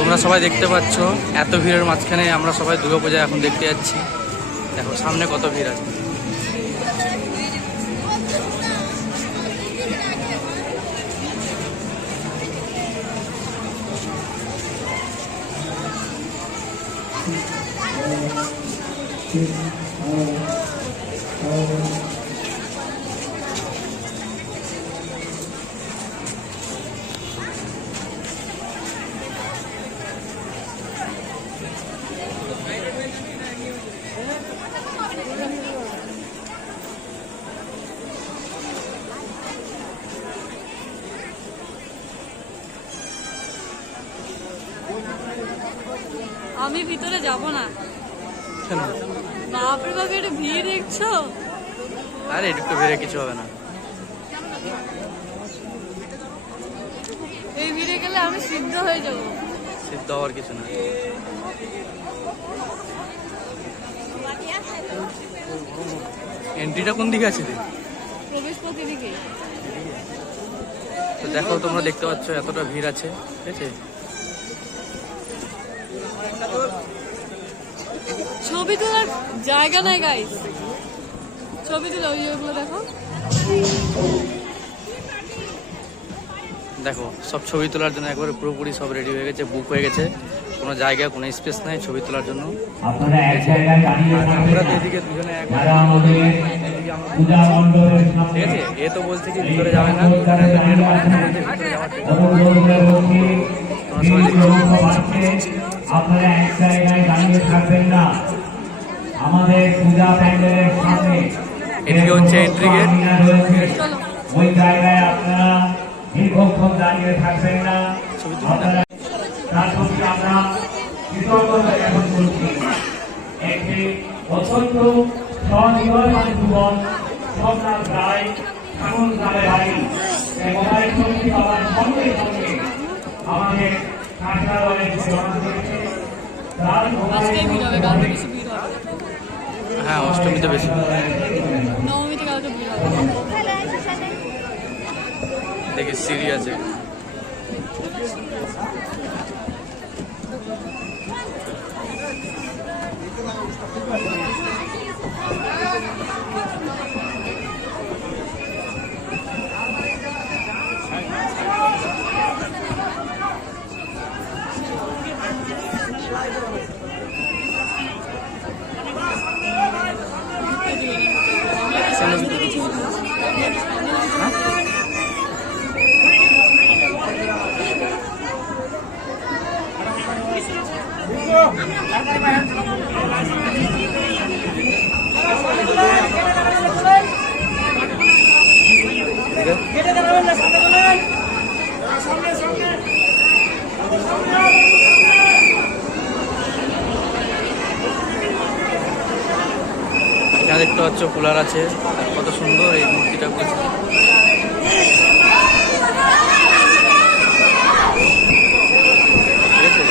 তোমরা সবাই দেখতে পাচ্ছ এত ভিড়ের মাঝখানে আমরা সবাই দুর্গাপূজা এখন দেখতে যাচ্ছি। দেখো সামনে কত ভিড় আছে। আমি ভিতরে যাব না। কেন? বাপরে বাপ, এটা ভিড় দেখছো? আরে একটু ভিড়ে কিছু হবে না। এই ভিড়ে গেলে আমি সিদ্ধ হয়ে যাব। সিদ্ধ হওয়ার কিছু না। এন্ট্রিটা কোন দিকে আছে রে? প্রবেশ পথ এদিকে। তো দেখো তোমরা দেখতে পাচ্ছ এতটা ভিড় আছে, ঠিক আছে? ছবি তোলার জায়গা নাই গাইস। ছবি তুলে ওইগুলো দেখো। দেখো সব ছবি তোলার জন্য একবারে পুরোপুরি সব রেডি হয়ে গেছে, বুক হয়ে গেছে। কোনো জায়গা কোনো স্পেস নাই ছবি তোলার জন্য। আপনারা এক জায়গায় দাঁড়িয়ে আমরা তো থাকবেন এদিকে দুজনে না। যারা আমাদের পূজা মণ্ডপের সামনে, ঠিক আছে? এ তো বলছে যে ভিতরে যাবে না, যারা দাঁড়িয়ে আছেন, অনুরোধ করে বলছি, ভিড় যৌথ বাড়ছে, আপনারা এক জায়গায় দাঁড়িয়ে থাকবেন না। আমাদের পূজা প্যান্ডেলের সামনে এদিকে হচ্ছে এন্ট্রি গেট। চলো। ওই জায়গায় আপনারা দীর্ঘক্ষণ দাঁড়িয়ে থাকবেন না। আপনারা তার প্রতি আমরা কৃতজ্ঞতা জ্ঞাপন করছি। একটি অত্যন্ত স্বনির্ভর যুবক সোমনাথ রায় ঠাকুর গ্রামে বাড়ি, মোবাইল শক্তি পাওয়ার সঙ্গে সঙ্গে আমাদের কাঁচরাবাড়ির জমা দিয়েছে। তার আজকেই ভিড় হবে, কালকে বেশি ভিড় হবে। হ্যাঁ, অষ্টমীতে বেশি। নবমীতে কালকে ভিড় হবে। দেখি সিঁড়ি আছে। এখানে দেখতে পাচ্ছ কুলার আছে, কত সুন্দর এই মূর্তিটা করেছে। ঠিক আছে?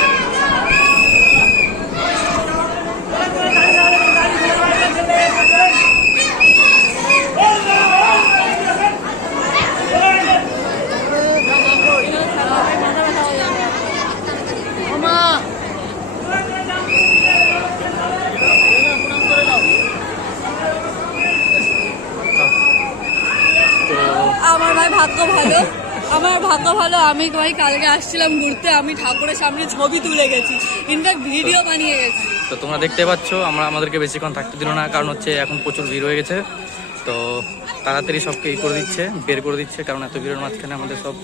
আমার ভাগ্য ভালো, আমি ভাই কালকে আসছিলাম ঘুরতে, আমি ঠাকুরের সামনে ছবি তুলে গেছি, ইনফ্যাক্ট ভিডিও বানিয়ে গেছি। তো তোমরা দেখতে পাচ্ছ আমাদেরকে বেশিক্ষণ থাকতে দিল না, কারণ হচ্ছে এখন প্রচুর ভিড় হয়ে গেছে। তো তাড়াতাড়ি সবকে করে দিচ্ছে, বের করে দিচ্ছে, কারণ এত ভিড়ের মাঝখানে আমাদের সব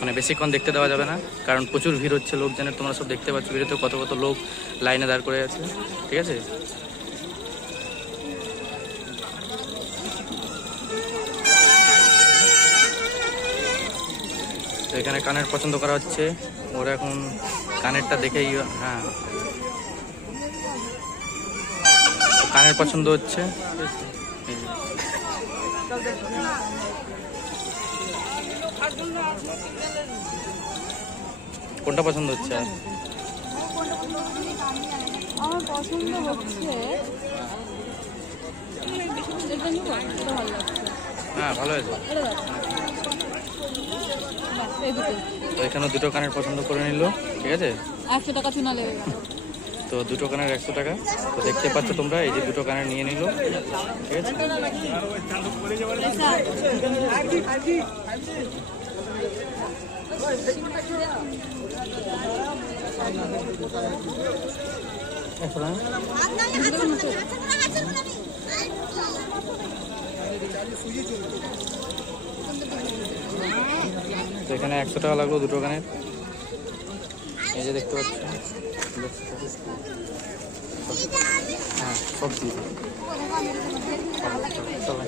মানে বেশিক্ষণ দেখতে দেওয়া যাবে না, কারণ প্রচুর ভিড় হচ্ছে লোকজনের। তোমরা সব দেখতে পাচ্ছ ভিড়েতে কত কত লোক লাইনে দাঁড় করে আছে, ঠিক আছে? তো এখানে কানের পছন্দ করা হচ্ছে, ওরা এখন কানেরটা দেখেই, হ্যাঁ কানের পছন্দ হচ্ছে। কোনটা পছন্দ হচ্ছে? আর আমার পছন্দ হচ্ছে হ্যাঁ ভালো হয়েছে। তো এখানে দুটো কানের পছন্দ করে নিল, ঠিক আছে? 100 টাকা চুনা লেগে গেল। তো দুটো কানের 100 টাকা। তো দেখতে পাচ্ছ তোমরা, এই যে দুটো কানের নিয়ে নিল, ঠিক আছে। তো এখানে 100 টাকা লাগলো দুটো কানের, এই যে দেখতে পাচ্ছ। হ্যাঁ, সব দিয়ে দিই। চলো।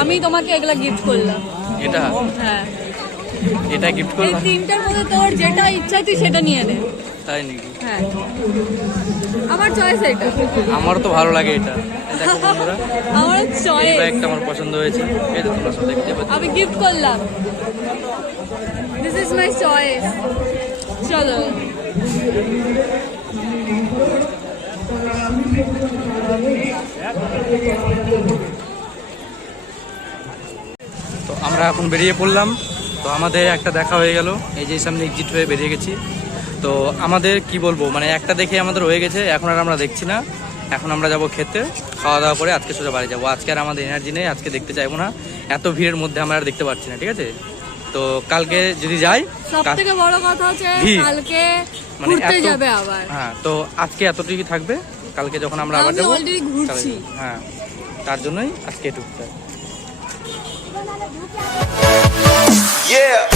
আমি তোমাকে এগুলা গিফট করলাম। এটা হ্যাঁ, এটা গিফট এই করলাম, তিনটার মধ্যে তোর যেটা ইচ্ছা তুই সেটা নিয়ে নে। তাই নাকি? হ্যাঁ, আমার চয়েস এটা। আমার তো ভালো লাগে এটা। এই দেখো বন্ধুরা, আমার এই চয়েস, ব্যাগটা আমার পছন্দ হয়েছে। এই তো তোমরা সব দেখতে পাচ্ছ। আমি গিফট করলাম। This is my choice. চলো। তো আমরা এখন বেরিয়ে পড়লাম। তো আমাদের একটা দেখা হয়ে গেল, এই যে সামনে এক্সিট হয়ে বেরিয়ে গেছি। তো আমাদের কি বলবো, মানে একটা দেখে আমাদের হয়ে গেছে, এখন আর আমরা দেখছি না। এখন আমরা যাব খেতে, খাওয়া দাওয়া করে আজকে সোজা বাড়ি যাবো। আজকে আর আমাদের এনার্জি নেই, আজকে দেখতে চাইবো না, এত ভিড়ের মধ্যে আমরা আর দেখতে পাচ্ছি না, ঠিক আছে। তো কালকে যদি যাই, সব থেকে বড় কথা হচ্ছে ভিড়। কালকে মানে ঘুরতে এত- যাবে আবার। হ্যাঁ, তো আজকে এতটুকুই থাকবে, কালকে যখন আমরা আবার আমি যাবো already ঘুরছি। হ্যাঁ, তার জন্যই আজকে এটুকুটা। Yeah.